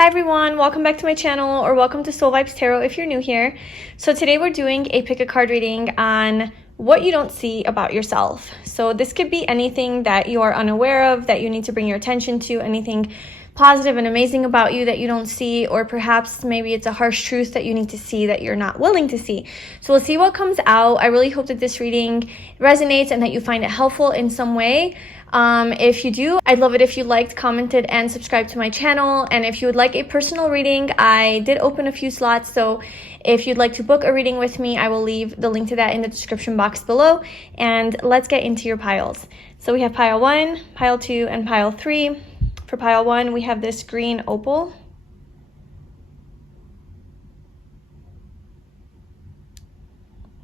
Hi everyone, welcome back to my channel, or welcome to Soul Vibes Tarot if you're new here. So today we're doing a pick a card reading on what you don't see about yourself. So this could be anything that you are unaware of, that you need to bring your attention to, anything positive and amazing about you that you don't see, or perhaps maybe it's a harsh truth that you need to see that you're not willing to see. So we'll see what comes out. I really hope that this reading resonates and that you find it helpful in some way. If you do, I'd love it if you liked, commented, and subscribed to my channel. And if you would like a personal reading, I did open a few slots, so if you'd like to book a reading with me, I will leave the link to that in the description box below. And let's get into your piles. So we have pile 1, pile 2, and pile 3. For pile 1, we have this green opal.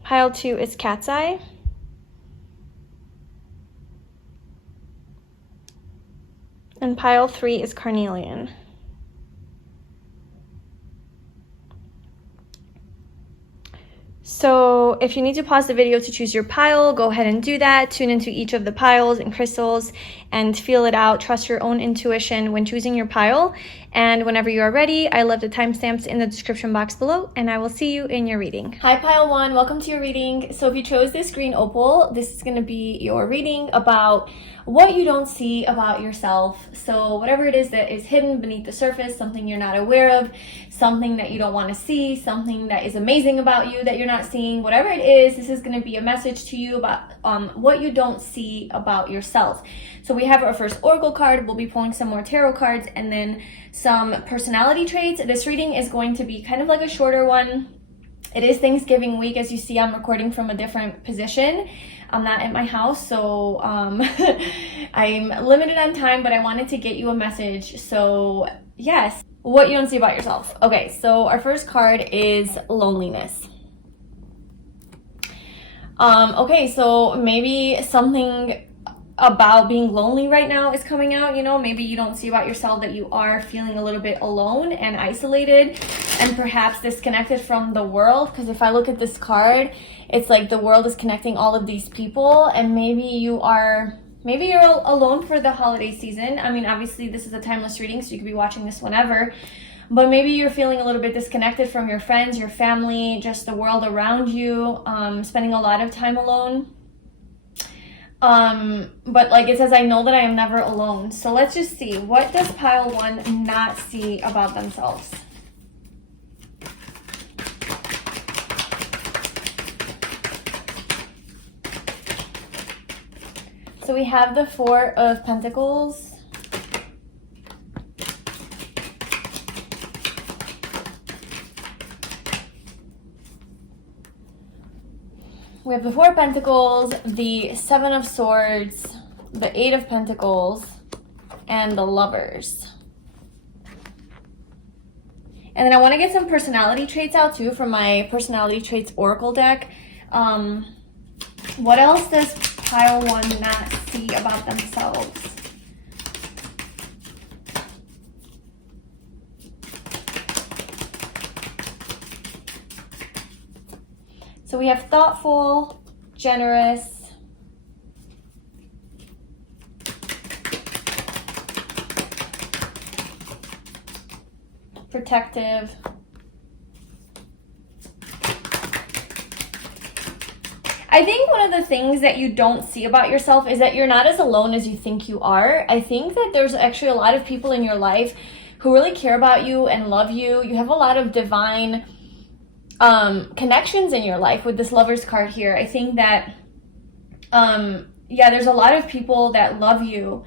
Pile 2 is cat's eye. And pile 3 is carnelian. So if you need to pause the video to choose your pile, go ahead and do that. Tune into each of the piles and crystals and feel it out. Trust your own intuition when choosing your pile. And whenever you are ready, I left the timestamps in the description box below, and I will see you in your reading. Hi pile 1, welcome to your reading. So if you chose this green opal, this is going to be your reading about what you don't see about yourself. So whatever it is that is hidden beneath the surface, something you're not aware of, something that you don't want to see, something that is amazing about you that you're not seeing, whatever it is, this is going to be a message to you about what you don't see about yourself. So we have our first oracle card. We'll be pulling some more tarot cards and then some personality traits. This reading is going to be kind of like a shorter one. It is Thanksgiving week. As you see, I'm recording from a different position. I'm not at my house, so I'm limited on time, but I wanted to get you a message. So yes, what you don't see about yourself. Okay, so our first card is loneliness. Okay, so maybe something about being lonely right now is coming out. You know, maybe you don't see about yourself that you are feeling a little bit alone and isolated and perhaps disconnected from the world. Because if I look at this card, it's like the world is connecting all of these people, and maybe you're alone for the holiday season. I mean, obviously this is a timeless reading, so you could be watching this whenever, but maybe you're feeling a little bit disconnected from your friends, your family, just the world around you, spending a lot of time alone. But like it says, I know that I am never alone. So let's just see, what does pile 1 not see about themselves? So we have the 4 of Pentacles. We have the 4 of Pentacles, the 7 of Swords, the 8 of Pentacles, and the Lovers. And then I want to get some personality traits out too from my personality traits oracle deck. What else does pile 1 not see about themselves? So we have thoughtful, generous, protective, I think one of the things that you don't see about yourself is that you're not as alone as you think you are. I think that there's actually a lot of people in your life who really care about you and love you. You have a lot of divine connections in your life with this Lovers card here. I think that, yeah, there's a lot of people that love you.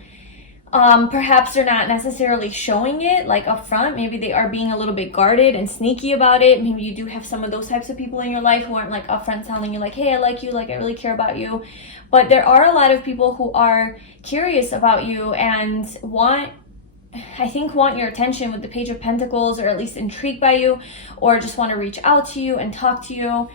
Perhaps they're not necessarily showing it like up front. Maybe they are being a little bit guarded and sneaky about it. Maybe you do have some of those types of people in your life who aren't like upfront telling you like, hey, I like you, like I really care about you. But there are a lot of people who are curious about you and want your attention with the Page of Pentacles, or at least intrigued by you, or just want to reach out to you and talk to you.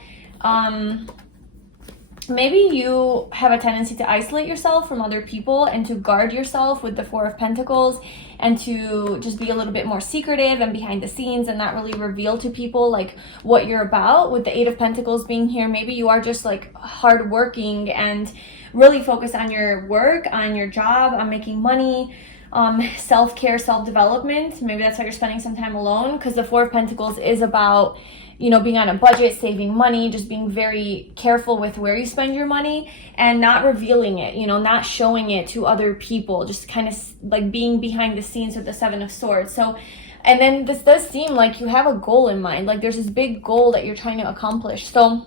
Maybe you have a tendency to isolate yourself from other people and to guard yourself with the 4 of Pentacles, and to just be a little bit more secretive and behind the scenes and not really reveal to people like what you're about. With the 8 of Pentacles being here, maybe you are just like hardworking and really focused on your work, on your job, on making money, self-care, self-development. Maybe that's why you're spending some time alone, because the Four of Pentacles is about, you know, being on a budget, saving money, just being very careful with where you spend your money and not revealing it, you know, not showing it to other people, just kind of like being behind the scenes with the Seven of Swords. So, and then this does seem like you have a goal in mind, like there's this big goal that you're trying to accomplish. So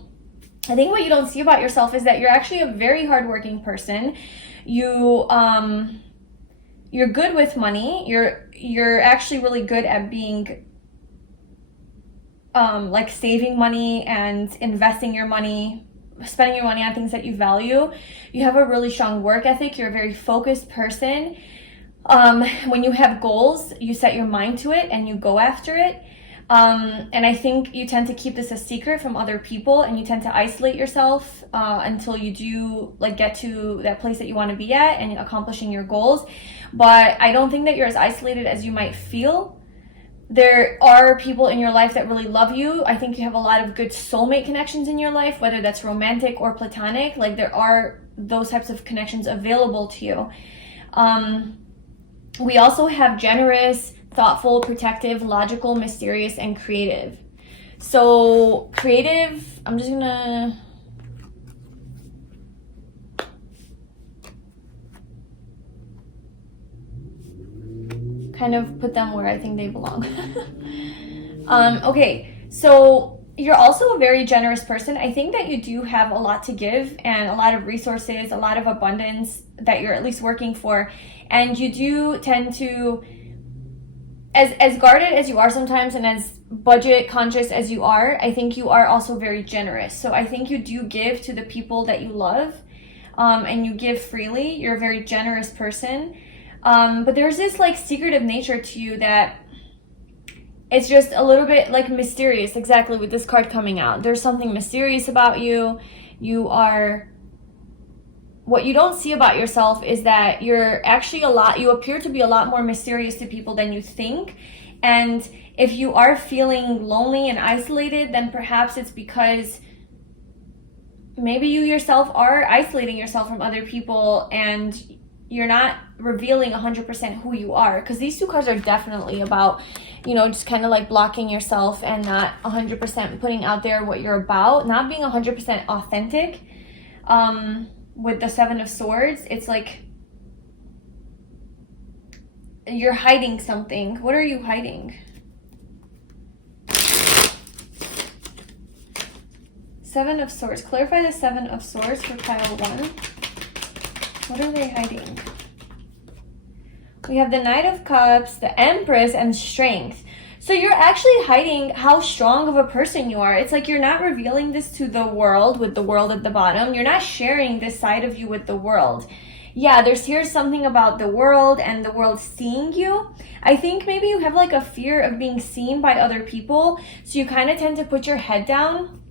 I think what you don't see about yourself is that you're actually a very hardworking person. You're good with money. You're actually really good at being like saving money and investing your money, spending your money on things that you value. You have a really strong work ethic. You're a very focused person. When you have goals, you set your mind to it and you go after it. And I think you tend to keep this a secret from other people, and you tend to isolate yourself until you do like get to that place that you want to be at and accomplishing your goals. But I don't think that you're as isolated as you might feel. There are people in your life that really love you. I think you have a lot of good soulmate connections in your life, whether that's romantic or platonic. Like there are those types of connections available to you. We also have generous, thoughtful, protective, logical, mysterious, and creative. So creative, I'm just gonna kind of put them where I think they belong. Okay, so you're also a very generous person. I think that you do have a lot to give and a lot of resources, a lot of abundance that you're at least working for. And you do tend to, as guarded as you are sometimes and as budget conscious as you are, I think you are also very generous. So I think you do give to the people that you love, and you give freely. You're a very generous person. But there's this like secretive nature to you that it's just a little bit like mysterious, exactly with this card coming out. There's something mysterious about you. What you don't see about yourself is that you're actually you appear to be a lot more mysterious to people than you think. And if you are feeling lonely and isolated, then perhaps it's because maybe you yourself are isolating yourself from other people and you're not revealing 100% who you are. Because these two cards are definitely about, you know, just kind of like blocking yourself and not 100% putting out there what you're about, not being 100% authentic. With the Seven of Swords, it's like you're hiding something. What are you hiding? Seven of Swords. Clarify the Seven of Swords for pile 1. What are they hiding? We have the Knight of Cups, the Empress, and Strength. So you're actually hiding how strong of a person you are. It's like you're not revealing this to the world, with the world at the bottom. You're not sharing this side of you with the world. Yeah, here's something about the world and the world seeing you. I think maybe you have like a fear of being seen by other people. So you kind of tend to put your head down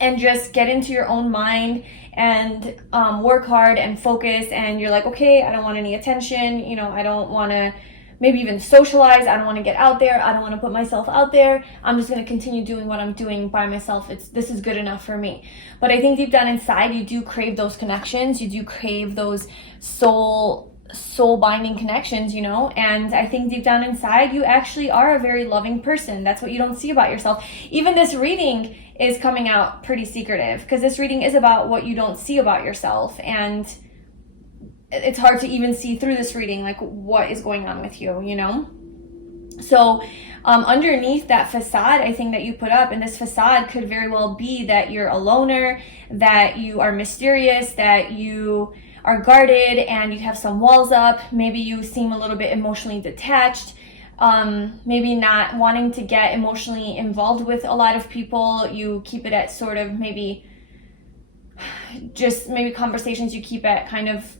and just get into your own mind and work hard and focus. And you're like, okay, I don't want any attention. You know, I don't want to maybe even socialize. I don't want to get out there. I don't want to put myself out there. I'm just going to continue doing what I'm doing by myself. This is good enough for me. But I think deep down inside, you do crave those connections. You do crave those soul binding connections, you know. And I think deep down inside, you actually are a very loving person. That's what you don't see about yourself. Even this reading is coming out pretty secretive, because this reading is about what you don't see about yourself. And it's hard to even see through this reading, like what is going on with you, you know? So underneath that facade, I think that you put up, and this facade could very well be that you're a loner, that you are mysterious, that you are guarded and you have some walls up. Maybe you seem a little bit emotionally detached, maybe not wanting to get emotionally involved with a lot of people. You keep it at sort of maybe conversations you keep at kind of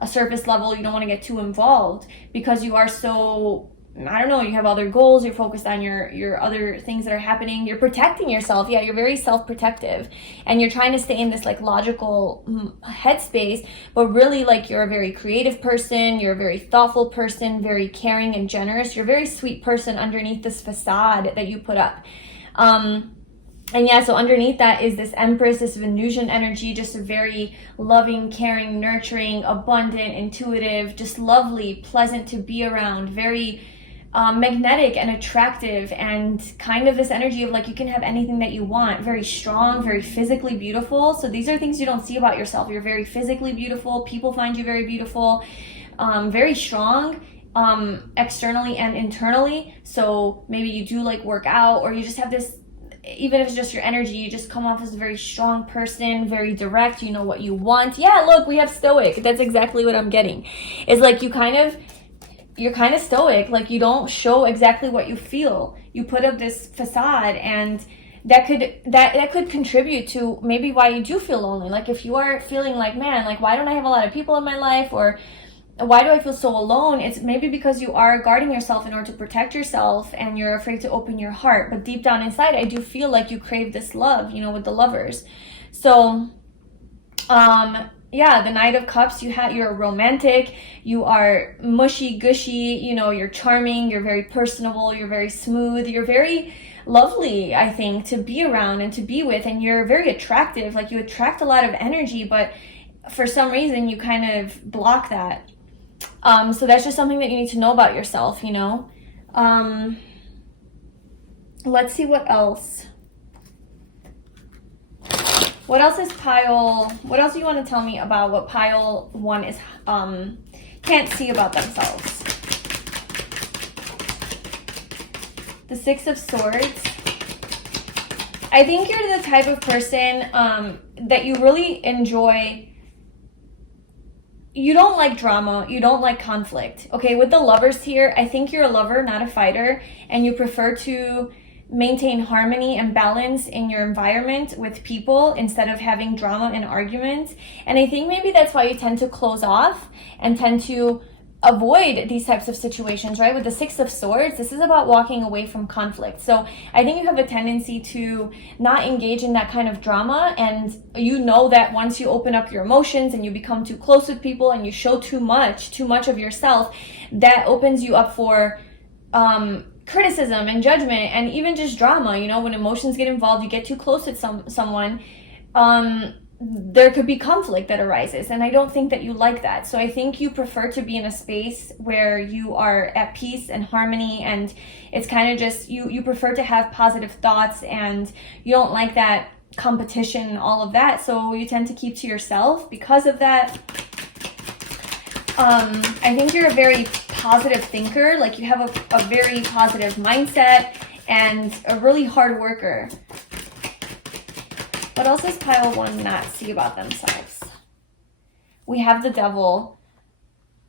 a surface level. You don't want to get too involved because you are so, I don't know, you have other goals, you're focused on your other things that are happening, you're protecting yourself. Yeah, you're very self-protective and you're trying to stay in this like logical headspace, but really like you're a very creative person, you're a very thoughtful person, very caring and generous. You're a very sweet person underneath this facade that you put up. And yeah, so underneath that is this Empress, this Venusian energy, just a very loving, caring, nurturing, abundant, intuitive, just lovely, pleasant to be around, very magnetic and attractive, and kind of this energy of like you can have anything that you want, very strong, very physically beautiful. So these are things you don't see about yourself. You're very physically beautiful. People find you very beautiful, very strong, externally and internally. So maybe you do like work out, or you just have this, even if it's just your energy, you just come off as a very strong person, very direct, you know what you want. Yeah, look, we have stoic. That's exactly what I'm getting. It's like you're kind of stoic, like you don't show exactly what you feel. You put up this facade, and that could contribute to maybe why you do feel lonely. Like if you are feeling like, man, like why don't I have a lot of people in my life, or why do I feel so alone? It's maybe because you are guarding yourself in order to protect yourself, and you're afraid to open your heart. But deep down inside, I do feel like you crave this love, you know, with the Lovers. So, yeah, the Knight of Cups, you're romantic, you are mushy, gushy, you know, you're charming, you're very personable, you're very smooth, you're very lovely, I think, to be around and to be with, and you're very attractive. Like you attract a lot of energy, but for some reason you kind of block that. So that's just something that you need to know about yourself, you know. Let's see what else. What else is pile? What else do you want to tell me about what pile 1 is can't see about themselves? The 6 of Swords. I think you're the type of person that you really enjoy. You don't like drama, you don't like conflict. Okay, with the Lovers here, I think you're a lover, not a fighter, and you prefer to maintain harmony and balance in your environment with people instead of having drama and arguments. And I think maybe that's why you tend to close off and tend to avoid these types of situations, right? With the 6 of Swords, this is about walking away from conflict. So I think you have a tendency to not engage in that kind of drama, and you know that once you open up your emotions and you become too close with people and you show too much of yourself, that opens you up for criticism and judgment and even just drama. You know, when emotions get involved, you get too close with someone, there could be conflict that arises, and I don't think that you like that. So I think you prefer to be in a space where you are at peace and harmony, and it's kind of just you prefer to have positive thoughts, and you don't like that competition and all of that, so you tend to keep to yourself because of that. I think you're a very positive thinker, like you have a very positive mindset and a really hard worker. What else does pile 1 not see about themselves? We have the Devil.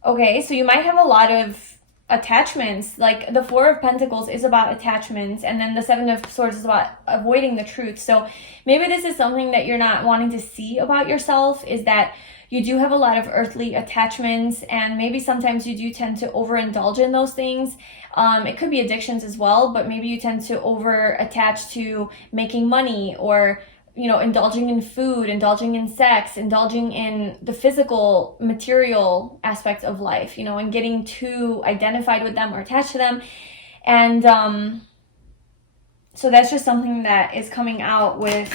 Okay, so you might have a lot of attachments. Like the 4 of Pentacles is about attachments, and then the 7 of Swords is about avoiding the truth. So maybe this is something that you're not wanting to see about yourself, is that you do have a lot of earthly attachments, and maybe sometimes you do tend to overindulge in those things. It could be addictions as well, but maybe you tend to over-attach to making money, or you know, indulging in food, indulging in sex, indulging in the physical, material aspects of life, you know, and getting too identified with them or attached to them. And so that's just something that is coming out with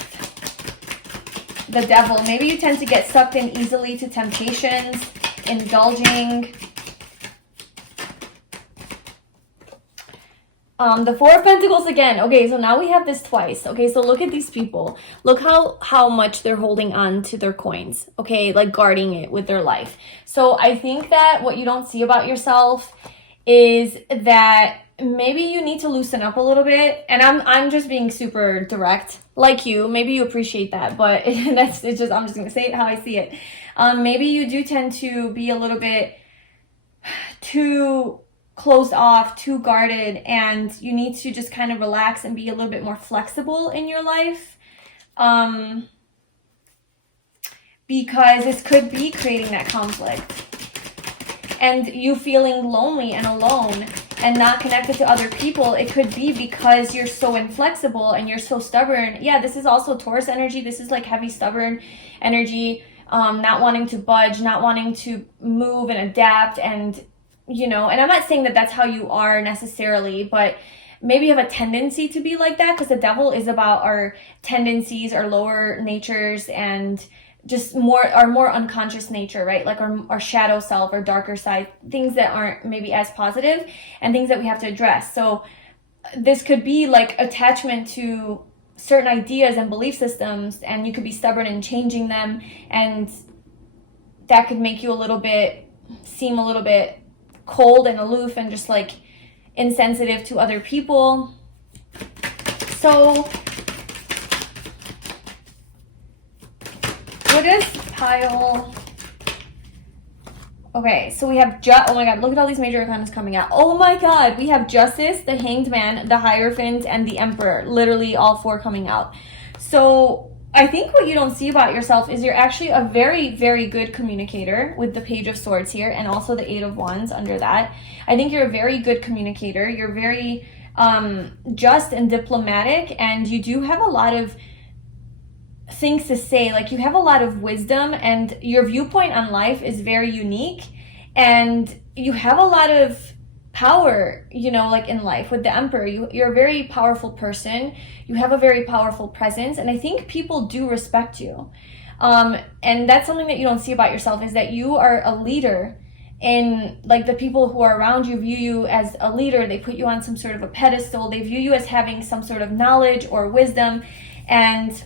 the Devil. Maybe you tend to get sucked in easily to temptations, indulging. The 4 of Pentacles again. Okay, so now we have this twice. Okay, so look at these people. Look how much they're holding on to their coins. Okay, like guarding it with their life. So I think that what you don't see about yourself is that maybe you need to loosen up a little bit. And I'm just being super direct, like you. Maybe you appreciate that, but I'm just gonna say it how I see it. Maybe you do tend to be a little bit too closed off, too guarded, and you need to just kind of relax and be a little bit more flexible in your life, because this could be creating that conflict and you feeling lonely and alone and not connected to other people. It could be because you're so inflexible and you're so stubborn. Yeah, this is also Taurus energy. This is like heavy stubborn energy, not wanting to budge, not wanting to move and adapt, and you know, and I'm not saying that that's how you are necessarily, but maybe have a tendency to be like that, because the devil is about our tendencies, our lower natures, and just our more unconscious nature, right? Like our shadow self, our darker side, things that aren't maybe as positive, and things that we have to address. So this could be like attachment to certain ideas and belief systems, and you could be stubborn in changing them, and that could make you seem a little bit cold and aloof and just like insensitive to other people. So what is pile? Okay, so we have oh my god, look at all these major arcanas coming out. Oh my god, we have Justice, the Hanged Man, the Hierophant, and the Emperor. Literally all four coming out. So I think what you don't see about yourself is you're actually a very, very good communicator, with the Page of Swords here and also the Eight of Wands under that. I think you're a very good communicator. You're very just and diplomatic, and you do have a lot of things to say. Like, you have a lot of wisdom, and your viewpoint on life is very unique, and you have a lot of power, you know, like in life. With the Emperor, you're a very powerful person. You have a very powerful presence, and I think people do respect you. And that's something that you don't see about yourself, is that you are a leader, and like the people who are around you view you as a leader. They put you on some sort of a pedestal. They view you as having some sort of knowledge or wisdom, and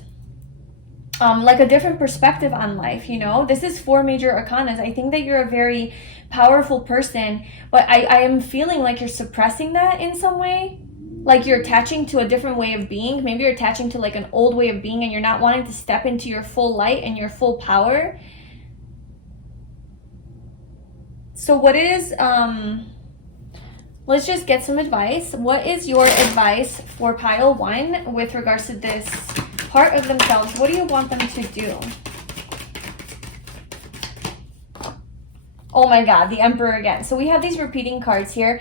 like a different perspective on life, you know. This is 4 major arcanas. I think that you're a very powerful person, but I am feeling like you're suppressing that in some way. Like you're attaching to a different way of being. Maybe you're attaching to like an old way of being, and you're not wanting to step into your full light and your full power. So what is, let's just get some advice. What is your advice for pile 1 with regards to this part of themselves? What do you want them to do? Oh my god, the Emperor again. So we have these repeating cards here.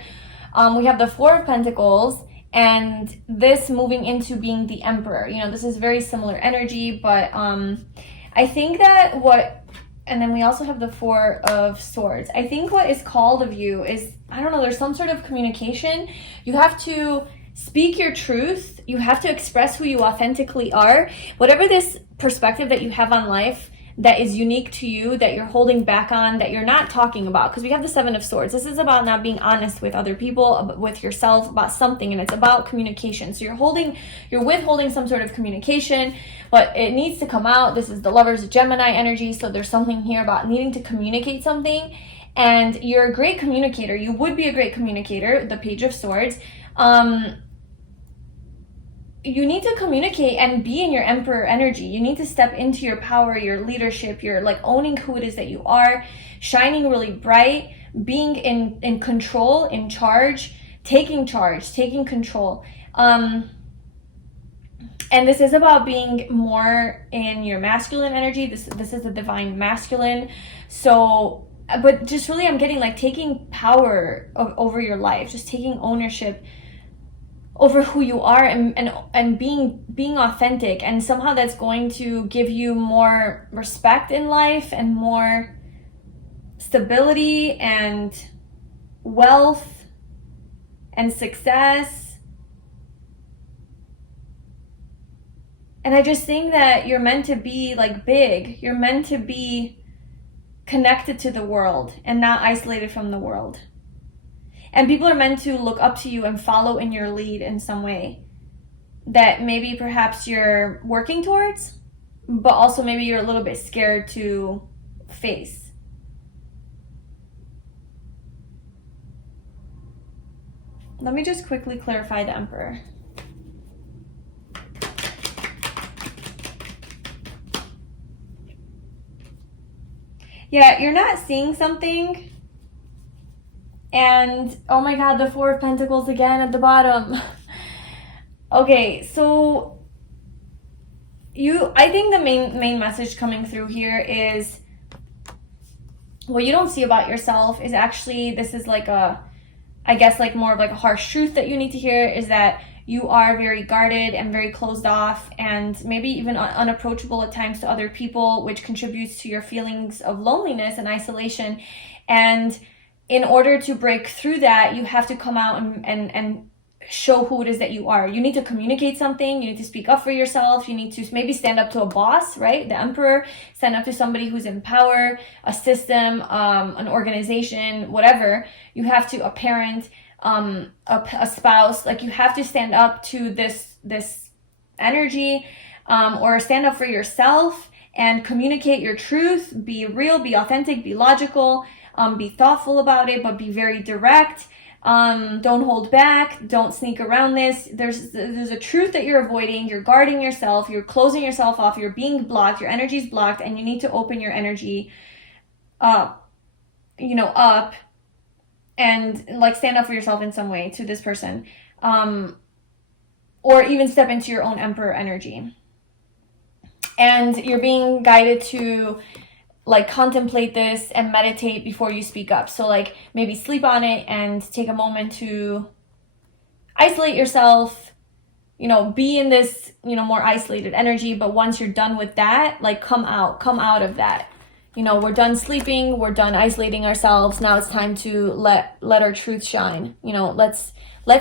We have the 4 of Pentacles, and this moving into being the Emperor. You know, this is very similar energy, but I think that and then we also have the 4 of Swords. I think what is called of you is, I don't know, there's some sort of communication. You have to speak your truth. You have to express who you authentically are. Whatever this perspective that you have on life that is unique to you, that you're holding back on, that you're not talking about, because we have the 7 of Swords. This is about not being honest with other people, with yourself, about something, and it's about communication. So you're withholding some sort of communication, but it needs to come out. This is the Lover's Gemini energy, so there's something here about needing to communicate something, and you're a great communicator. You would be a great communicator, the Page of Swords. You need to communicate and be in your Emperor energy. You need to step into your power, your leadership, your like owning who it is that you are, shining really bright, being in control, in charge, taking control. And this is about being more in your masculine energy. This is the divine masculine. So, but just really, I'm getting like taking power over your life, just taking ownership over who you are, and being authentic, and somehow that's going to give you more respect in life and more stability and wealth and success. And I just think that you're meant to be like big. You're meant to be connected to the world and not isolated from the world. And people are meant to look up to you and follow in your lead in some way that maybe perhaps you're working towards, but also maybe you're a little bit scared to face. Let me just quickly clarify the Emperor. Yeah, you're not seeing something. And oh my god, the 4 of Pentacles again at the bottom. Okay, so I think the main message coming through here is what you don't see about yourself is actually, this is like I guess like more of like a harsh truth that you need to hear, is that you are very guarded and very closed off, and maybe even unapproachable at times to other people, which contributes to your feelings of loneliness and isolation. And in order to break through that, you have to come out and show who it is that you are. You need to communicate something. You need to speak up for yourself. You need to maybe stand up to a boss, right? The emperor, stand up to somebody who's in power, a system, an organization, whatever. You have to, a parent, a spouse, like you have to stand up to this energy, or stand up for yourself and communicate your truth. Be real, be authentic, be logical, be thoughtful about it, but be very direct. Don't hold back. Don't sneak around this. There's a truth that you're avoiding. You're guarding yourself. You're closing yourself off. You're being blocked. Your energy's blocked, and you need to open your energy up, and like stand up for yourself in some way to this person, or even step into your own emperor energy. And you're being guided to like contemplate this and meditate before you speak up. So like maybe sleep on it and take a moment to isolate yourself, be in this, more isolated energy. But once you're done with that, like come out of that. We're done sleeping, we're done isolating ourselves. Now it's time to let our truth shine. Let's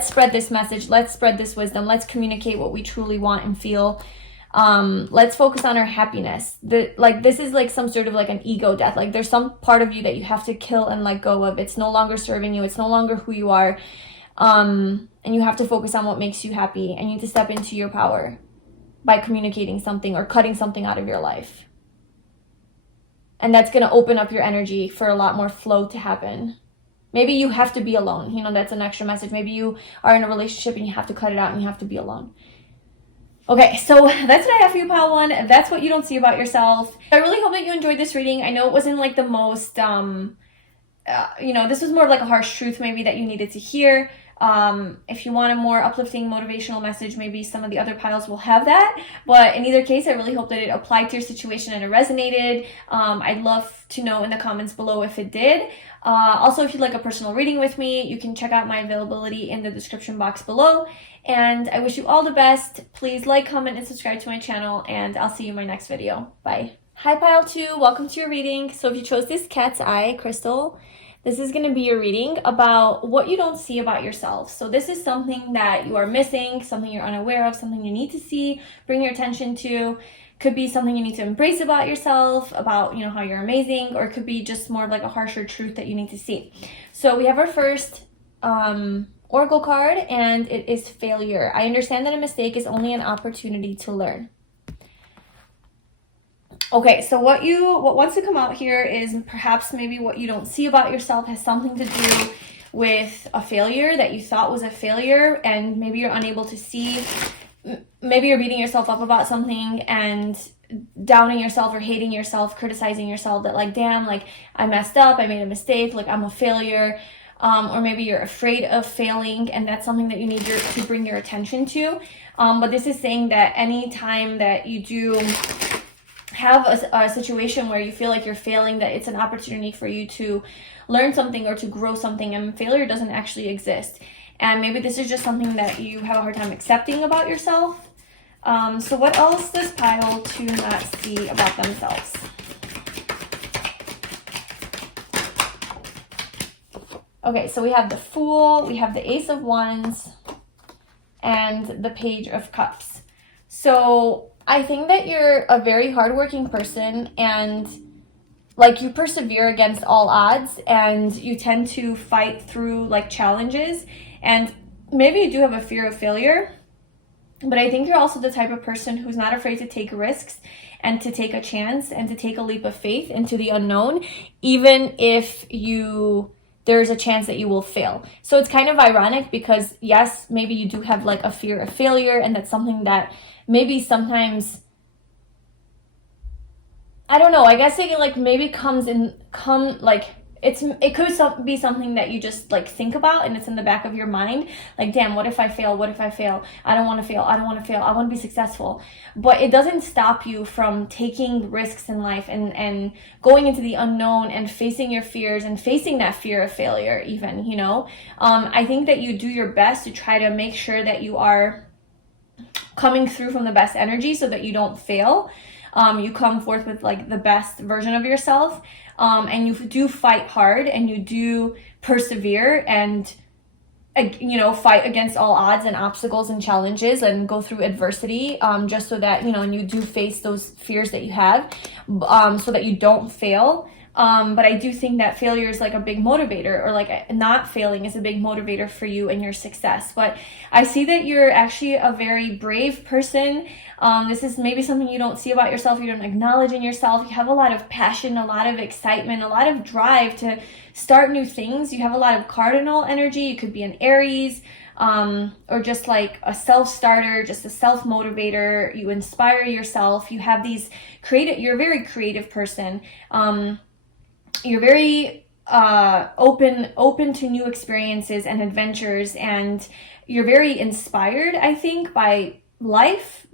spread this message. Let's spread this wisdom. Let's communicate what we truly want and feel. Let's focus on our happiness. This is like some sort of like an ego death. Like there's some part of you that you have to kill and let go of. It's no longer serving you. It's no longer who you are. And you have to focus on what makes you happy. And you need to step into your power by communicating something or cutting something out of your life. And that's going to open up your energy for a lot more flow to happen. Maybe you have to be alone. That's an extra message. Maybe you are in a relationship and you have to cut it out and you have to be alone. Okay, so that's what I have for you, Pile 1. That's what you don't see about yourself. I really hope that you enjoyed this reading. I know it wasn't like the most, this was more of like a harsh truth maybe that you needed to hear. If you want a more uplifting, motivational message, maybe some of the other piles will have that. But in either case, I really hope that it applied to your situation and it resonated. I'd love to know in the comments below if it did. Also, if you'd like a personal reading with me, you can check out my availability in the description box below. And I wish you all the best. Please like, comment, and subscribe to my channel, and I'll see you in my next video. Bye. Hi, Pile 2. Welcome to your reading. So if you chose this cat's eye crystal, this is going to be your reading about what you don't see about yourself. So this is something that you are missing, something you're unaware of, something you need to see, bring your attention to. Could be something you need to embrace about yourself, about, how you're amazing, or it could be just more of like a harsher truth that you need to see. So we have our first oracle card, and it is failure. I understand that a mistake is only an opportunity to learn. Okay, so what wants to come out here is perhaps maybe what you don't see about yourself has something to do with a failure that you thought was a failure, and maybe you're unable to see. Maybe you're beating yourself up about something and downing yourself or hating yourself, criticizing yourself that like, damn, like I messed up, I made a mistake, like I'm a failure. Or maybe you're afraid of failing, and that's something that you need to bring your attention to. But this is saying that any time that you do have a situation where you feel like you're failing, that it's an opportunity for you to learn something or to grow something, and failure doesn't actually exist. And maybe this is just something that you have a hard time accepting about yourself. So what else does Pile 2 not see about themselves? Okay, so we have the Fool, we have the Ace of Wands, and the Page of Cups. So I think that you're a very hardworking person, and like you persevere against all odds, and you tend to fight through like challenges, and maybe you do have a fear of failure, but I think you're also the type of person who's not afraid to take risks and to take a chance and to take a leap of faith into the unknown, even if there's a chance that you will fail. So it's kind of ironic because yes, maybe you do have like a fear of failure, and that's something that maybe sometimes, I don't know, I guess it like maybe it could be something that you just like think about, and it's in the back of your mind, like, damn, what if I fail? What if I fail? I don't want to fail. I don't want to fail. I want to be successful. But it doesn't stop you from taking risks in life and going into the unknown and facing your fears and facing that fear of failure even, I think that you do your best to try to make sure that you are coming through from the best energy so that you don't fail. You come forth with like the best version of yourself. And you do fight hard, and you do persevere, and you know, fight against all odds and obstacles and challenges and go through adversity, just so that, you know, and you do face those fears that you have, so that you don't fail. But I do think that failure is like a big motivator, or like not failing is a big motivator for you and your success. But I see that you're actually a very brave person. This is maybe something you don't see about yourself, you don't acknowledge in yourself. You have a lot of passion, a lot of excitement, a lot of drive to start new things. You have a lot of cardinal energy. You could be an Aries, or just like a self-starter, just a self-motivator. You inspire yourself. You have these you're a very creative person. You're very open to new experiences and adventures, and you're very inspired, I think, by life,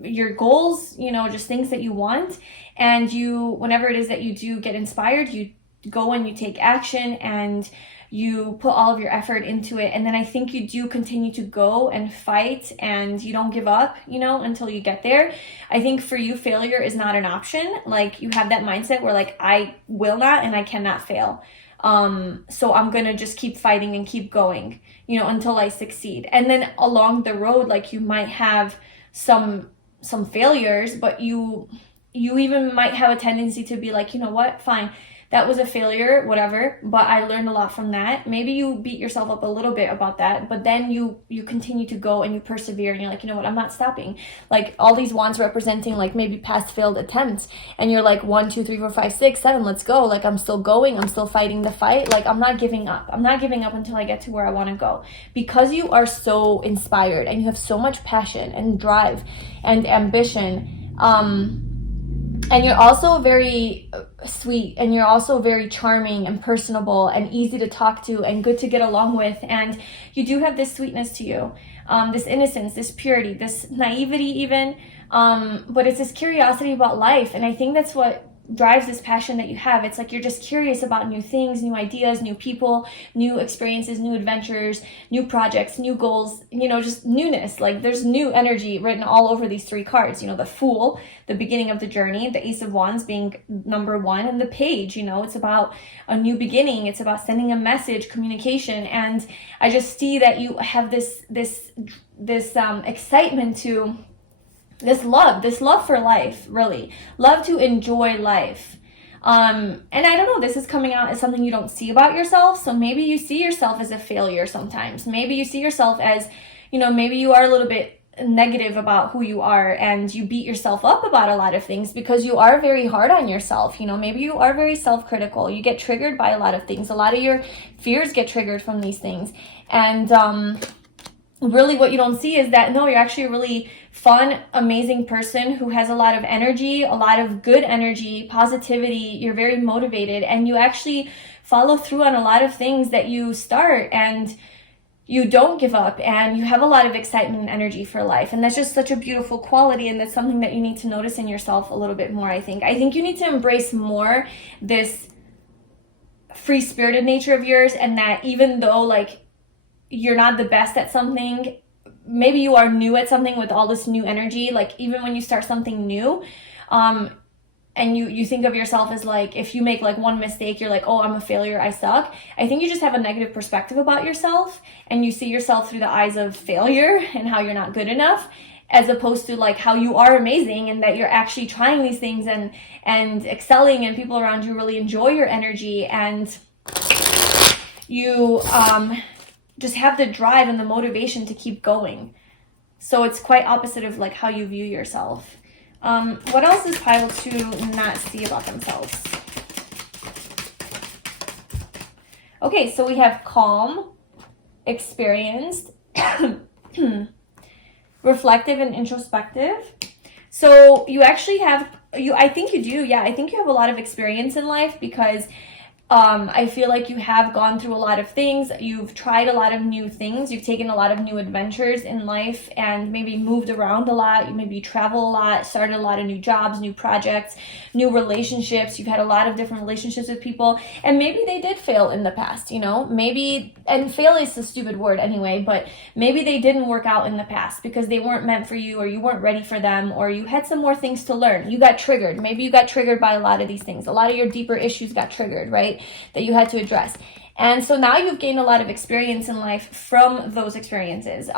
your goals, you know, just things that you want. And you, whenever it is that you do get inspired, you go and you take action and you put all of your effort into it. And then I think you do continue to go and fight, and you don't give up, you know, until you get there. I think for you, failure is not an option. Like, you have that mindset where like, I will not and I cannot fail. So I'm gonna just keep fighting and keep going, you know, until I succeed. And then along the road, like, you might have some failures, but you even might have a tendency to be like, you know what, fine, that was a failure, whatever, but I learned a lot from that. Maybe you beat yourself up a little bit about that, but then you continue to go and you persevere, and you're like, you know what, I'm not stopping. Like, all these wands representing like maybe past failed attempts, and you're like 1, 2, 3, 4, 5, 6, 7, let's go. Like, I'm still going, I'm still fighting the fight. Like, I'm not giving up. I'm not giving up until I get to where I want to go, because you are so inspired and you have so much passion and drive and ambition. And you're also very sweet, and you're also very charming and personable and easy to talk to and good to get along with. And you do have this sweetness to you, this innocence, this purity, this naivety even, but it's this curiosity about life. And I think that's what drives this passion that you have. It's like you're just curious about new things, new ideas, new people, new experiences, new adventures, new projects, new goals, you know, just newness. Like, there's new energy written all over these three cards, you know, the Fool, the beginning of the journey, the Ace of Wands being number 1, and the Page, you know, it's about a new beginning. It's about sending a message, communication. And I just see that you have this excitement to this love for life, really love to enjoy life. And I don't know, this is coming out as something you don't see about yourself. So maybe you see yourself as a failure sometimes. Maybe you see yourself as, you know, maybe you are a little bit negative about who you are, and you beat yourself up about a lot of things because you are very hard on yourself. You know, maybe you are very self-critical. You get triggered by a lot of things. A lot of your fears get triggered from these things. And really what you don't see is that, no, you're actually a really fun, amazing person who has a lot of energy, a lot of good energy, positivity. You're very motivated, and you actually follow through on a lot of things that you start, and you don't give up, and you have a lot of excitement and energy for life. And that's just such a beautiful quality, and that's something that you need to notice in yourself a little bit more, I think. I think you need to embrace more this free-spirited nature of yours, and that even though like you're not the best at something, maybe you are new at something with all this new energy, like even when you start something new, and you think of yourself as like, if you make like one mistake, you're like, oh, I'm a failure, I suck. I think you just have a negative perspective about yourself, and you see yourself through the eyes of failure and how you're not good enough, as opposed to like how you are amazing and that you're actually trying these things and excelling, and people around you really enjoy your energy, and you just have the drive and the motivation to keep going. So it's quite opposite of like how you view yourself. What else does Pile 2 not see about themselves? Okay, so we have calm, experienced, reflective, and introspective. So you actually have, I think you do, yeah, I think you have a lot of experience in life, because I feel like you have gone through a lot of things. You've tried a lot of new things. You've taken a lot of new adventures in life, and maybe moved around a lot. You maybe travel a lot, started a lot of new jobs, new projects, new relationships. You've had a lot of different relationships with people, and maybe they did fail in the past, you know, maybe, and fail is a stupid word anyway, but maybe they didn't work out in the past because they weren't meant for you, or you weren't ready for them, or you had some more things to learn. You got triggered. Maybe you got triggered by a lot of these things. A lot of your deeper issues got triggered, right? right, that you had to address. And so now you've gained a lot of experience in life from those experiences.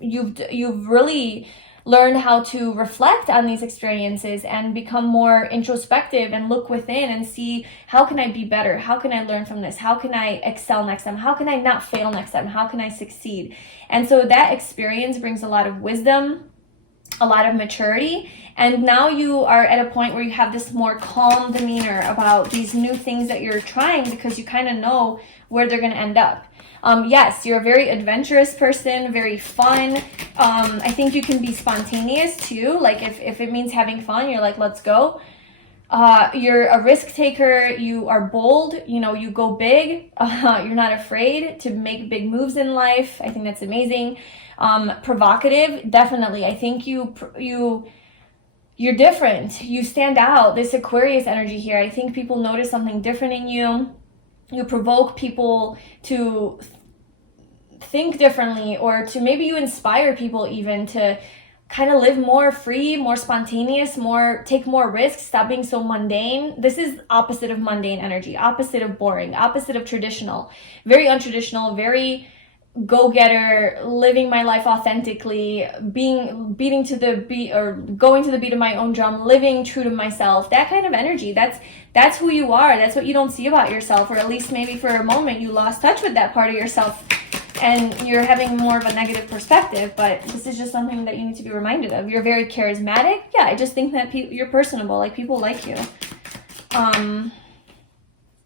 You've really learned how to reflect on these experiences and become more introspective and look within and see, how can I be better? How can I learn from this? How can I excel next time? How can I not fail next time? How can I succeed? And so that experience brings a lot of wisdom, a lot of maturity, and now you are at a point where you have this more calm demeanor about these new things that you're trying, because you kind of know where they're going to end up. Yes, you're a very adventurous person, very fun. I think you can be spontaneous too. Like if it means having fun, you're like, let's go. You're a risk taker. You are bold. You know, you go big. You're not afraid to make big moves in life. I think that's amazing. Provocative, definitely. I think you're different. You stand out. This Aquarius energy here. I think people notice something different in you. You provoke people to think differently, or to maybe you inspire people even to kind of live more free, more spontaneous, take more risks, stop being so mundane. This is opposite of mundane energy, opposite of boring, opposite of traditional, very untraditional, very go-getter, living my life authentically, beating to the beat, or going to the beat of my own drum, living true to myself. That kind of energy, that's who you are. That's what you don't see about yourself, or at least maybe for a moment you lost touch with that part of yourself and you're having more of a negative perspective. But this is just something that you need to be reminded of. You're very charismatic. Yeah, I just think that you're personable, like people like you.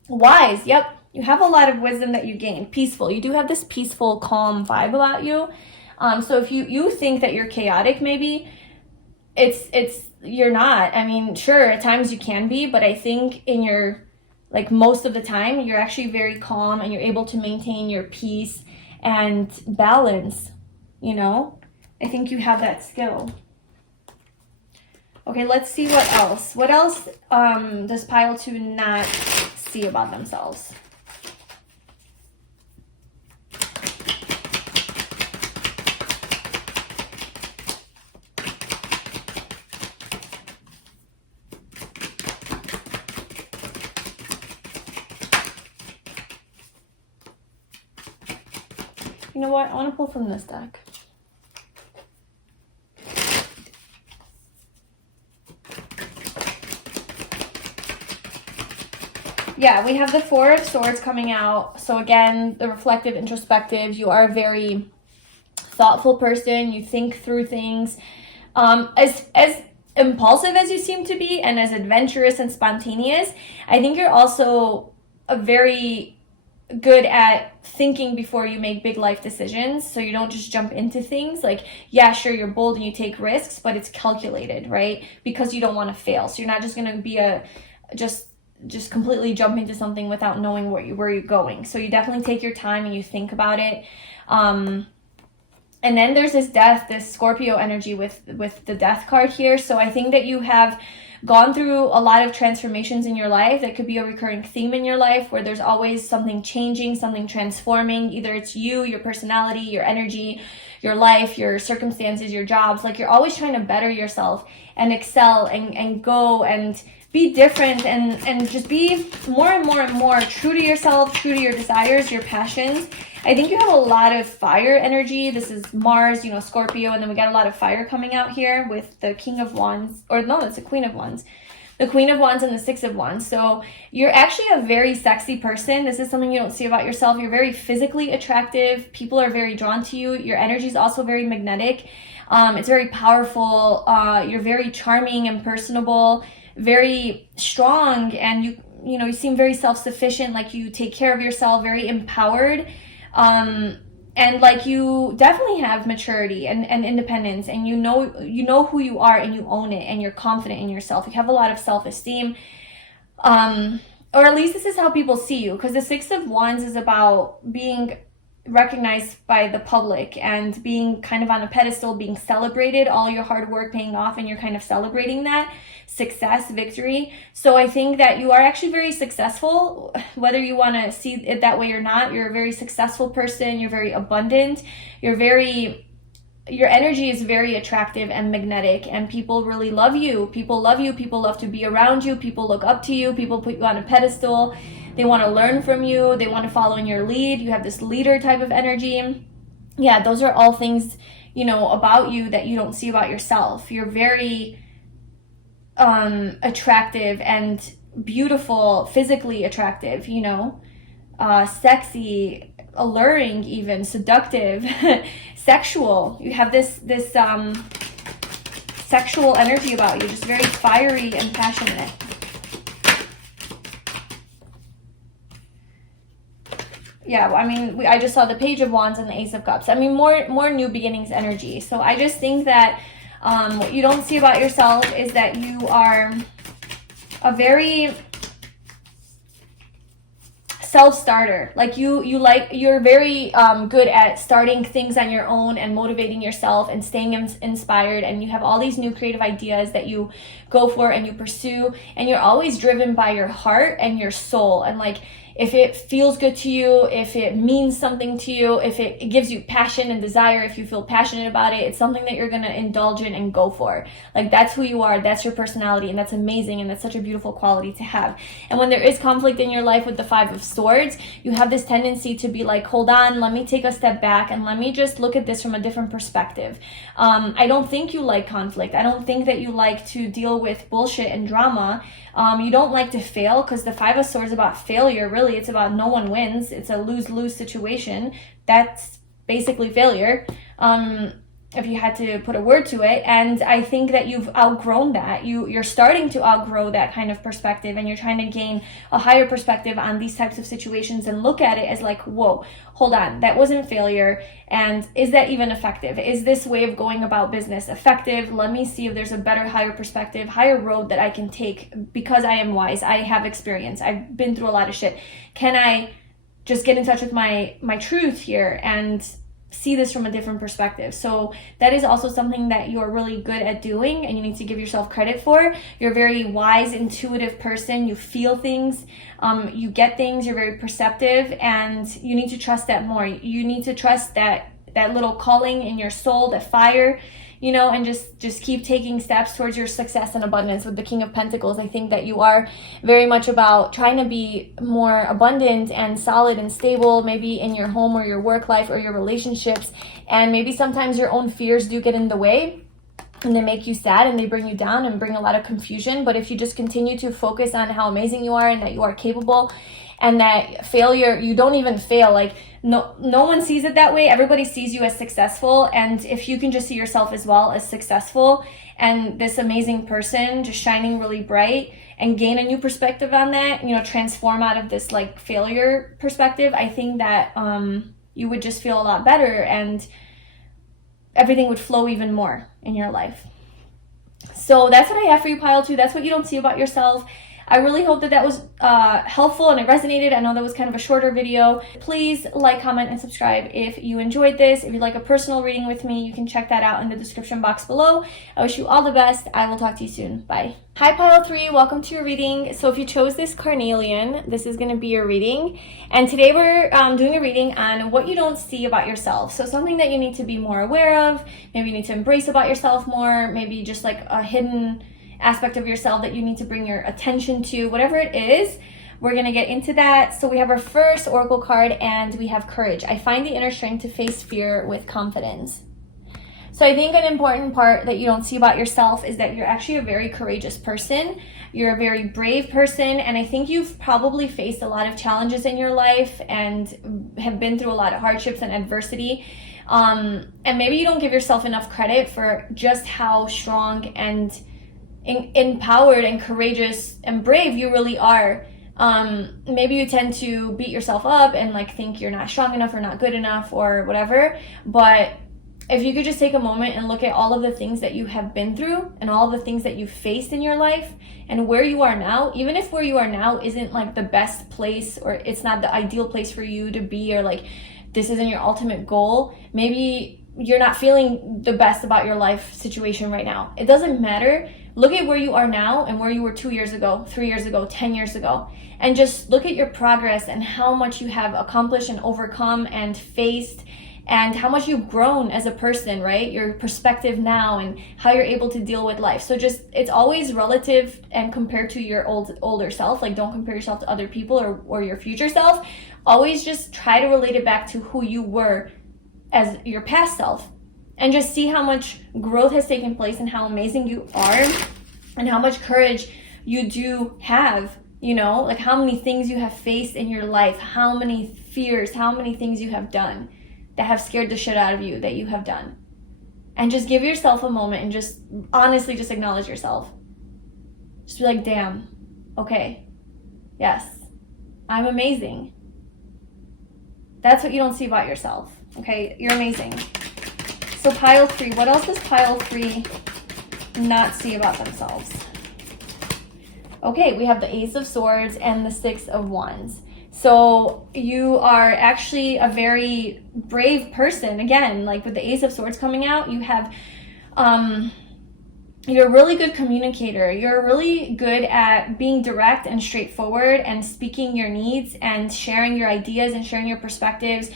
Wise, yep. You have a lot of wisdom that you gain. Peaceful. You do have this peaceful, calm vibe about you. So if you think that you're chaotic, maybe you're not. I mean, sure, at times you can be, but I think most of the time, you're actually very calm and you're able to maintain your peace and balance, you know? I think you have that skill. Okay, let's see what else. What else does pile 2 not see about themselves? You know what? I want to pull from this deck. Yeah, we have the 4 of Swords coming out. So again, the reflective, introspective. You are a very thoughtful person. You think through things. As impulsive as you seem to be, and as adventurous and spontaneous, I think you're also very good at thinking before you make big life decisions, so you don't just jump into things. Like, yeah, sure, you're bold and you take risks, but it's calculated, right? Because you don't want to fail. So you're not just going to be just completely jump into something without knowing where you're going. So you definitely take your time and you think about it. And then there's this Scorpio energy with the Death card here. So I think that you have gone through a lot of transformations in your life. That could be a recurring theme in your life, where there's always something changing, something transforming. Either it's you, your personality, your energy, your life, your circumstances, your jobs. Like, you're always trying to better yourself and excel and go and be different and just be more and more and more true to yourself, true to your desires, your passions. I think you have a lot of fire energy. This is Mars, Scorpio, and then we got a lot of fire coming out here with the King of Wands, or no, it's the Queen of Wands. The Queen of Wands and the Six of Wands. So you're actually a very sexy person. This is something you don't see about yourself. You're very physically attractive. People are very drawn to you. Your energy is also very magnetic. It's very powerful. You're very charming and personable, very strong, and you seem very self-sufficient. Like, you take care of yourself, very empowered. And like, you definitely have maturity and independence, and you know who you are, and you own it, and you're confident in yourself. You have a lot of self-esteem, or at least this is how people see you, because the Six of Wands is about being recognized by the public and being kind of on a pedestal, being celebrated, all your hard work paying off, and you're kind of celebrating that success, victory. So I think that you are actually very successful, whether you want to see it that way or not. You're a very successful person. You're very abundant. Your energy is very attractive and magnetic, and people really love you. People love you. People love to be around you. People look up to you. People put you on a pedestal. they want to learn from you, they want to follow in your lead. You have this leader type of energy. Yeah, those are all things, you know, about you that you don't see about yourself. You're very attractive and beautiful, physically attractive, you know, sexy, alluring, even seductive, sexual. You have this sexual energy about you, just very fiery and passionate. Yeah, I mean, I just saw the Page of Wands and the Ace of Cups. I mean, more new beginnings energy. So I just think that what you don't see about yourself is that you are a very self-starter. Like you're very good at starting things on your own and motivating yourself and staying inspired, and you have all these new creative ideas that you go for and you pursue, and you're always driven by your heart and your soul. And like, if it feels good to you, if it means something to you, if it gives you passion and desire, if you feel passionate about it, it's something that you're going to indulge in and go for. Like, that's who you are, that's your personality, and that's amazing, and that's such a beautiful quality to have. And when there is conflict in your life with the Five of Swords, you have this tendency to be like, hold on, let me take a step back and let me just look at this from a different perspective. I don't think you like conflict. I don't think that you like to deal with bullshit and drama. You don't like to fail, because the Five of Swords is about failure. Really, it's about no one wins. It's a lose-lose situation. That's basically failure, if you had to put a word to it. And I think that you've outgrown that. You're starting to outgrow that kind of perspective, and you're trying to gain a higher perspective on these types of situations and look at it as like, whoa, hold on, that wasn't failure, and is that even effective? Is this way of going about business effective? Let me see if there's a better, higher perspective, higher road that I can take, because I am wise, I have experience, I've been through a lot of shit. Can I just get in touch with my truth here and see this from a different perspective? So that is also something that you're really good at doing, and you need to give yourself credit for. You're a very wise, intuitive person. You feel things, you get things, you're very perceptive, and you need to trust that more. You need to trust that little calling in your soul, that fire, you know, and just keep taking steps towards your success and abundance. With the King of Pentacles, I think that you are very much about trying to be more abundant and solid and stable, maybe in your home or your work life or your relationships. And maybe sometimes your own fears do get in the way, and they make you sad and they bring you down and bring a lot of confusion. But if you just continue to focus on how amazing you are and that you are capable, and that failure, you don't even fail. Like, no one sees it that way. Everybody sees you as successful. And if you can just see yourself as well as successful and this amazing person just shining really bright, and gain a new perspective on that, you know, transform out of this like failure perspective, I think that you would just feel a lot better, and everything would flow even more in your life. So that's what I have for you, pile 2. That's what you don't see about yourself. I really hope that was helpful and it resonated. I know that was kind of a shorter video. Please like, comment, and subscribe if you enjoyed this. If you'd like a personal reading with me, you can check that out in the description box below. I wish you all the best. I will talk to you soon. Bye. Hi, pile 3. Welcome to your reading. So if you chose this Carnelian, this is going to be your reading. And today we're doing a reading on what you don't see about yourself. So something that you need to be more aware of. Maybe you need to embrace about yourself more. Maybe just like a hidden aspect of yourself that you need to bring your attention to. Whatever it is, we're going to get into that. So we have our first oracle card, and we have courage. I find the inner strength to face fear with confidence. So I think an important part that you don't see about yourself is that you're actually a very courageous person. You're a very brave person, and I think you've probably faced a lot of challenges in your life and have been through a lot of hardships and adversity. And maybe you don't give yourself enough credit for just how strong and empowered and courageous and brave you really are. Maybe you tend to beat yourself up and like think you're not strong enough or not good enough or whatever. But if you could just take a moment and look at all of the things that you have been through and all of the things that you've faced in your life and where you are now, even if where you are now isn't like the best place, or it's not the ideal place for you to be, or like this isn't your ultimate goal, maybe you're not feeling the best about your life situation right now. It doesn't matter. Look at where you are now and where you were 2 years ago, 3 years ago, 10 years ago, and just look at your progress and how much you have accomplished and overcome and faced and how much you've grown as a person, right? Your perspective now and how you're able to deal with life. So just, it's always relative and compared to your older self. Like, don't compare yourself to other people or your future self. Always just try to relate it back to who you were as your past self, and just see how much growth has taken place and how amazing you are and how much courage you do have, you know, like how many things you have faced in your life, how many fears, how many things you have done that have scared the shit out of you that you have done. And just give yourself a moment and just honestly just acknowledge yourself. Just be like, damn, okay, yes, I'm amazing. That's what you don't see about yourself, okay? You're amazing. So pile 3, what else does pile 3 not see about themselves? Okay, we have the Ace of Swords and the Six of Wands. So you are actually a very brave person. Again, like with the Ace of Swords coming out, you have, you're a really good communicator. You're really good at being direct and straightforward and speaking your needs and sharing your ideas and sharing your perspectives.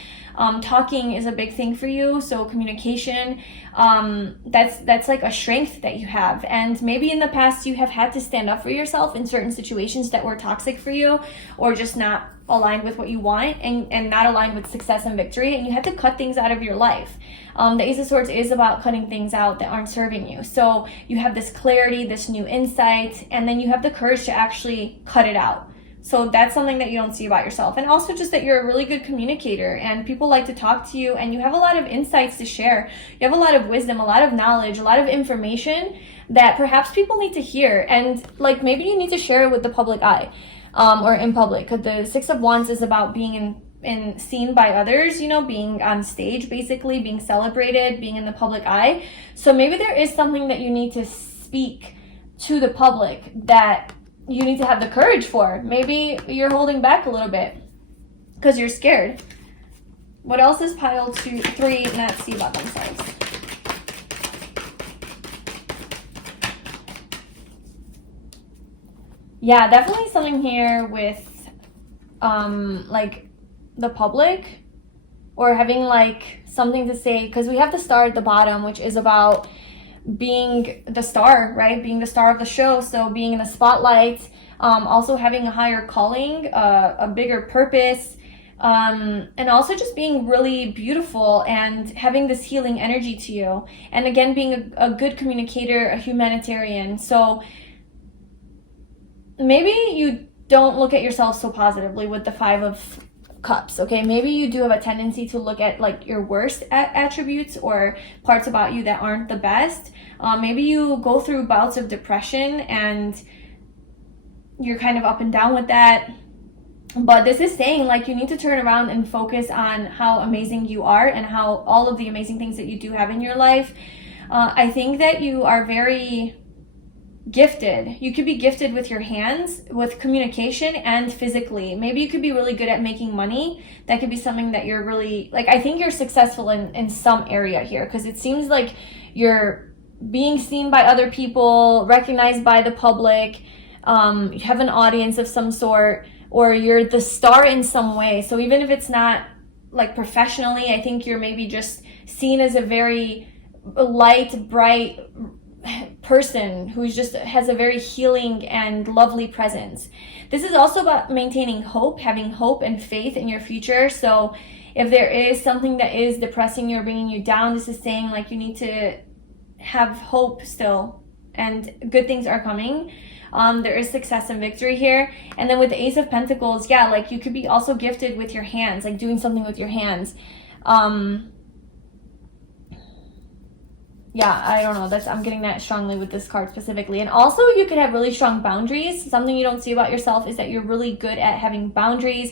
Talking is a big thing for you, so communication, that's like a strength that you have. And maybe in the past you have had to stand up for yourself in certain situations that were toxic for you, or just not aligned with what you want and not aligned with success and victory, and you had to cut things out of your life. The Ace of Swords is about cutting things out that aren't serving you. So you have this clarity, this new insight, and then you have the courage to actually cut it out. So that's something that you don't see about yourself. And also just that you're a really good communicator and people like to talk to you, and you have a lot of insights to share. You have a lot of wisdom, a lot of knowledge, a lot of information that perhaps people need to hear. And like maybe you need to share it with the public eye, or in public, because the Six of Wands is about being seen by others, you know, being on stage, basically being celebrated, being in the public eye. So maybe there is something that you need to speak to the public that you need to have the courage for. Maybe you're holding back a little bit because you're scared. What else does pile 3 not see about themselves? Yeah, definitely something here with like the public, or having like something to say, because we have the Star at the bottom, which is about being the star, right? Being the star of the show. So being in the spotlight, also having a higher calling, a bigger purpose, and also just being really beautiful and having this healing energy to you. And again, being a good communicator, a humanitarian. So maybe you don't look at yourself so positively with the 5 of Cups, okay? Maybe you do have a tendency to look at like your worst attributes or parts about you that aren't the best. Maybe you go through bouts of depression and you're kind of up and down with that. But this is saying like you need to turn around and focus on how amazing you are and how all of the amazing things that you do have in your life. I think that you are very gifted. You could be gifted with your hands, with communication, and physically. Maybe you could be really good at making money. That could be something that you're really, like, I think you're successful in some area here, because it seems like you're being seen by other people, recognized by the public, you have an audience of some sort, or you're the star in some way. So even if it's not like professionally, I think you're maybe just seen as a very light, bright person who's just has a very healing and lovely presence. This is also about maintaining hope, having hope and faith in your future. So if there is something that is depressing you or bringing you down, this is saying like you need to have hope still, and good things are coming. There is success and victory here. And then with the Ace of Pentacles, yeah, like you could be also gifted with your hands, like doing something with your hands. Yeah, I don't know. I'm getting that strongly with this card specifically. And also you could have really strong boundaries. Something you don't see about yourself is that you're really good at having boundaries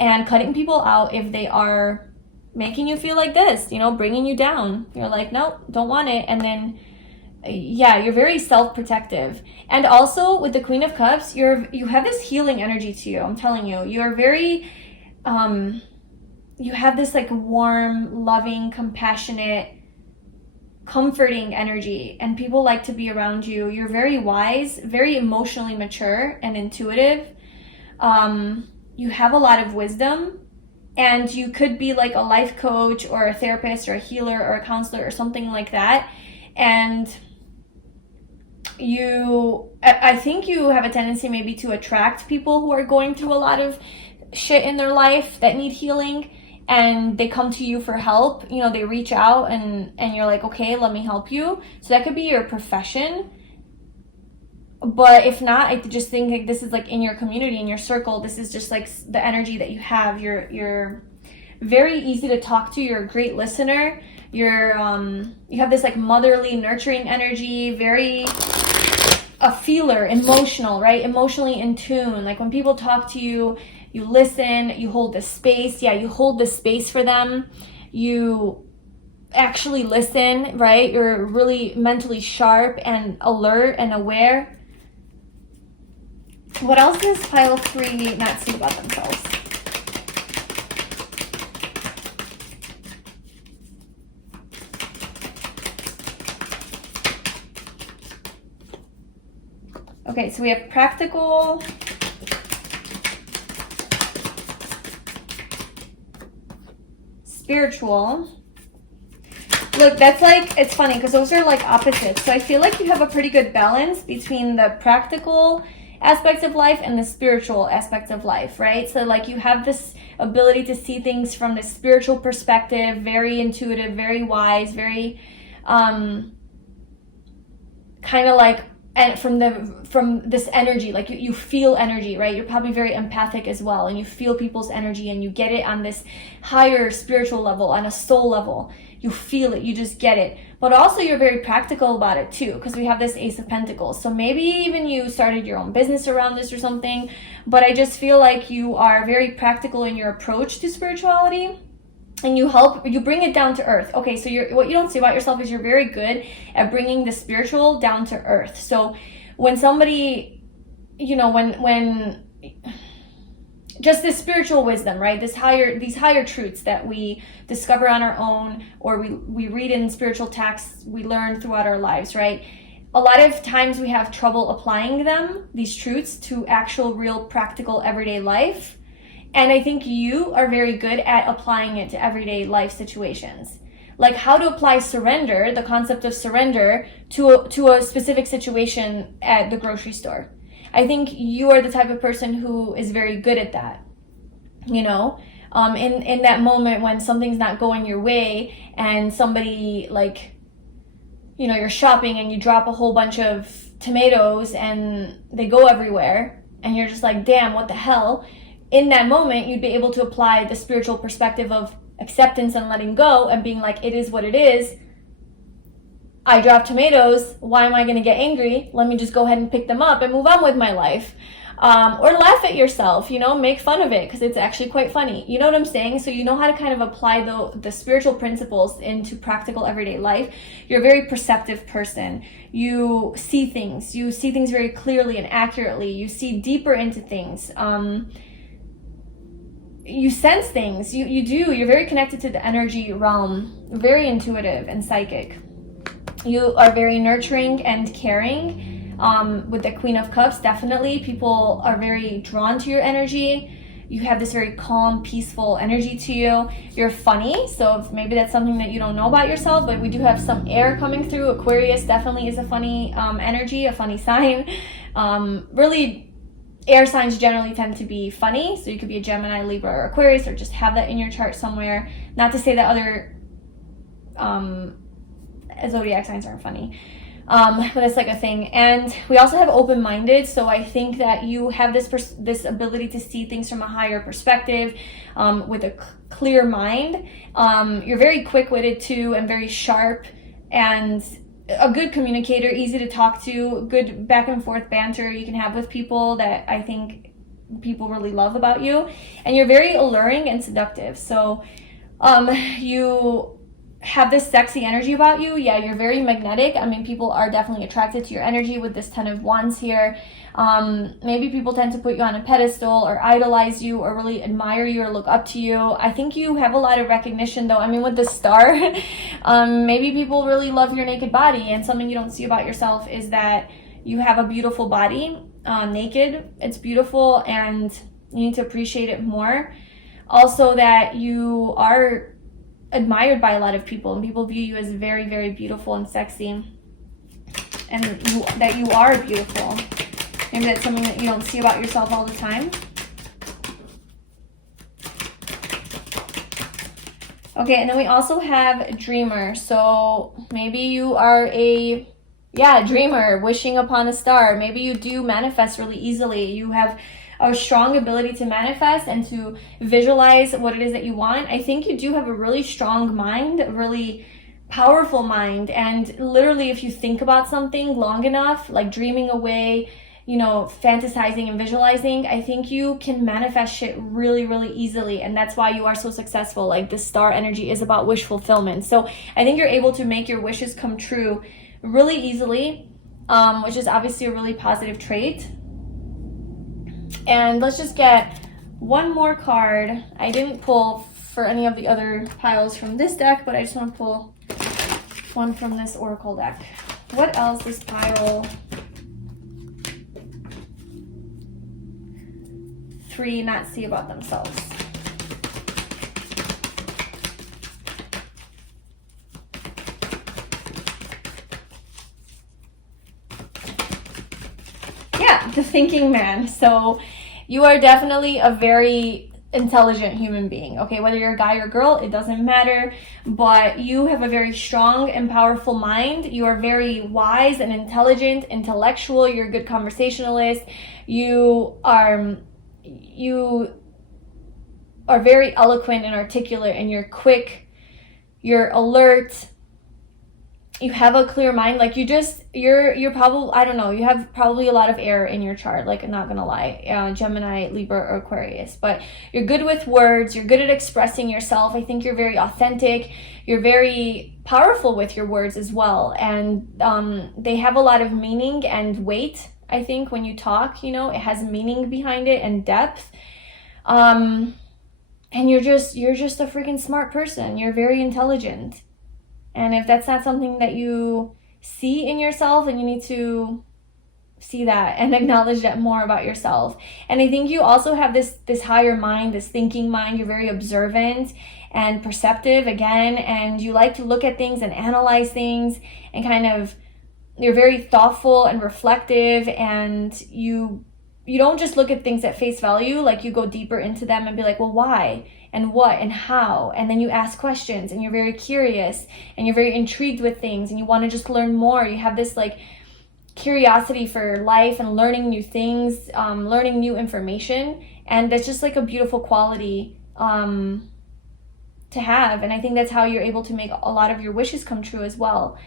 and cutting people out if they are making you feel like this, you know, bringing you down. You're like, nope, don't want it. And then, yeah, you're very self-protective. And also with the Queen of Cups, you have this healing energy to you. I'm telling you, you're very, you have this like warm, loving, compassionate, comforting energy, and people like to be around you. You're very wise, very emotionally mature and intuitive. You have a lot of wisdom, and you could be like a life coach or a therapist or a healer or a counselor or something like that. And I think you have a tendency maybe to attract people who are going through a lot of shit in their life that need healing, and they come to you for help. You know, they reach out and you're like, okay, let me help you. So that could be your profession. But if not, I just think like this is like in your community, in your circle. This is just like the energy that you have. You're very easy to talk to. You're a great listener. You have this like motherly, nurturing energy, very a feeler, emotional, right? Emotionally in tune. Like when people talk to you, you listen, you hold the space. Yeah, you hold the space for them. You actually listen, right? You're really mentally sharp and alert and aware. What else does pile 3 not see about themselves? Okay, so we have practical, spiritual. Look, that's like, it's funny because those are like opposites. So I feel like you have a pretty good balance between the practical aspects of life and the spiritual aspects of life, right? So like you have this ability to see things from the spiritual perspective, very intuitive, very wise, very kind of like, and from this energy, like you feel energy, right? You're probably very empathic as well, and you feel people's energy and you get it on this higher spiritual level, on a soul level. You feel it, you just get it. But also you're very practical about it too, because we have this Ace of Pentacles. So maybe even you started your own business around this or something, but I just feel like you are very practical in your approach to spirituality. And you bring it down to earth. Okay, so what you don't see about yourself is you're very good at bringing the spiritual down to earth. So when somebody, you know, when just this spiritual wisdom, right? These higher truths that we discover on our own, or we read in spiritual texts, we learn throughout our lives, right? A lot of times we have trouble applying these truths, to actual, real, practical, everyday life. And I think you are very good at applying it to everyday life situations. Like how to apply surrender, the concept of surrender, to a specific situation at the grocery store. I think you are the type of person who is very good at that. You know, in that moment when something's not going your way and somebody, like, you know, you're shopping and you drop a whole bunch of tomatoes and they go everywhere and you're just like, damn, what the hell? In that moment, you'd be able to apply the spiritual perspective of acceptance and letting go and being like, it is what it is. I dropped tomatoes. Why am I going to get angry? Let me just go ahead and pick them up and move on with my life. Or laugh at yourself, you know, make fun of it because it's actually quite funny. You know what I'm saying? So you know how to kind of apply the spiritual principles into practical everyday life. You're a very perceptive person. You see things very clearly and accurately. You see deeper into things. You sense things. You're very connected to the energy realm, very intuitive and psychic. You are very nurturing and caring. With the Queen of Cups, definitely people are very drawn to your energy. You have this very calm, peaceful energy to you. You're funny, so maybe that's something that you don't know about yourself, but we do have some air coming through. Aquarius definitely is a funny energy, a funny sign. Really, air signs generally tend to be funny, so you could be a Gemini, Libra, or Aquarius, or just have that in your chart somewhere. Not to say that other zodiac signs aren't funny, but it's like a thing. And we also have open-minded, so I think that you have this ability to see things from a higher perspective, with a clear mind. You're very quick-witted too, and very sharp, and a good communicator, easy to talk to, good back and forth banter you can have with people that I think people really love about you. And you're very alluring and seductive. So you have this sexy energy about you. Yeah, you're very magnetic. I mean, people are definitely attracted to your energy with this 10 of Wands here. Maybe people tend to put you on a pedestal or idolize you or really admire you or look up to you. I think you have a lot of recognition though. I mean, with the star, maybe people really love your naked body, and something you don't see about yourself is that you have a beautiful body, naked. It's beautiful and you need to appreciate it more. Also that you are admired by a lot of people, and people view you as very, very beautiful and sexy, and that you are beautiful. Maybe that's something that you don't see about yourself all the time. Okay, and then we also have dreamer. So maybe you are a dreamer, wishing upon a star. Maybe you do manifest really easily. You have a strong ability to manifest and to visualize what it is that you want. I think you do have a really strong mind, a really powerful mind. And literally, if you think about something long enough, like dreaming away, you know, fantasizing and visualizing, I think you can manifest shit really, really easily. And that's why you are so successful. Like, the star energy is about wish fulfillment. So I think you're able to make your wishes come true really easily, which is obviously a really positive trait. And let's just get one more card. I didn't pull for any of the other piles from this deck, but I just want to pull one from this oracle deck. What else this pile 3 not see about themselves? Yeah, the thinking man. So you are definitely a very intelligent human being, okay? Whether you're a guy or girl, it doesn't matter, but you have a very strong and powerful mind. You are very wise and intelligent, intellectual. You're a good conversationalist. You are very eloquent and articulate, and you're quick, you're alert, you have a clear mind. Like, you're probably, I don't know, you have probably a lot of air in your chart, like, I'm not gonna lie, Gemini, Libra, or Aquarius, but you're good with words, you're good at expressing yourself. I think you're very authentic, you're very powerful with your words as well, and they have a lot of meaning and weight. I think when you talk, you know, it has meaning behind it and depth. And you're just a freaking smart person. You're very intelligent. And if that's not something that you see in yourself, then you need to see that and acknowledge that more about yourself. And I think you also have this higher mind, this thinking mind. You're very observant and perceptive again, and you like to look at things and analyze things, and kind of, you're very thoughtful and reflective, and you don't just look at things at face value. Like, you go deeper into them and be like, well, why and what and how? And then you ask questions, and you're very curious, and you're very intrigued with things, and you want to just learn more. You have this like curiosity for life and learning new things, learning new information. And that's just like a beautiful quality to have. And I think that's how you're able to make a lot of your wishes come true as well.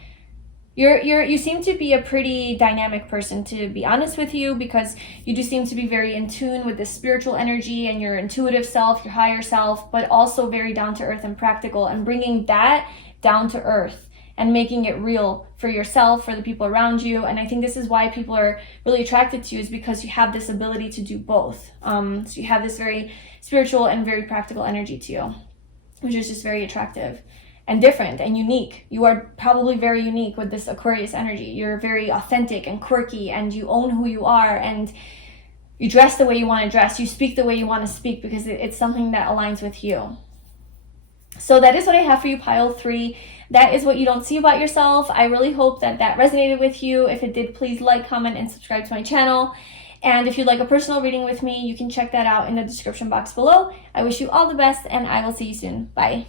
You seem to be a pretty dynamic person, to be honest with you, because you do seem to be very in tune with the spiritual energy and your intuitive self, your higher self, but also very down to earth and practical, and bringing that down to earth and making it real for yourself, for the people around you. And I think this is why people are really attracted to you, is because you have this ability to do both. So you have this very spiritual and very practical energy to you, which is just very attractive and different and unique. You are probably very unique with this Aquarius energy. You're very authentic and quirky, and you own who you are, and you dress the way you want to dress. You speak the way you want to speak, because it's something that aligns with you. So that is what I have for you, pile 3. That is what you don't see about yourself. I really hope that resonated with you. If it did, please like, comment, and subscribe to my channel. And if you'd like a personal reading with me, you can check that out in the description box below. I wish you all the best, and I will see you soon. Bye.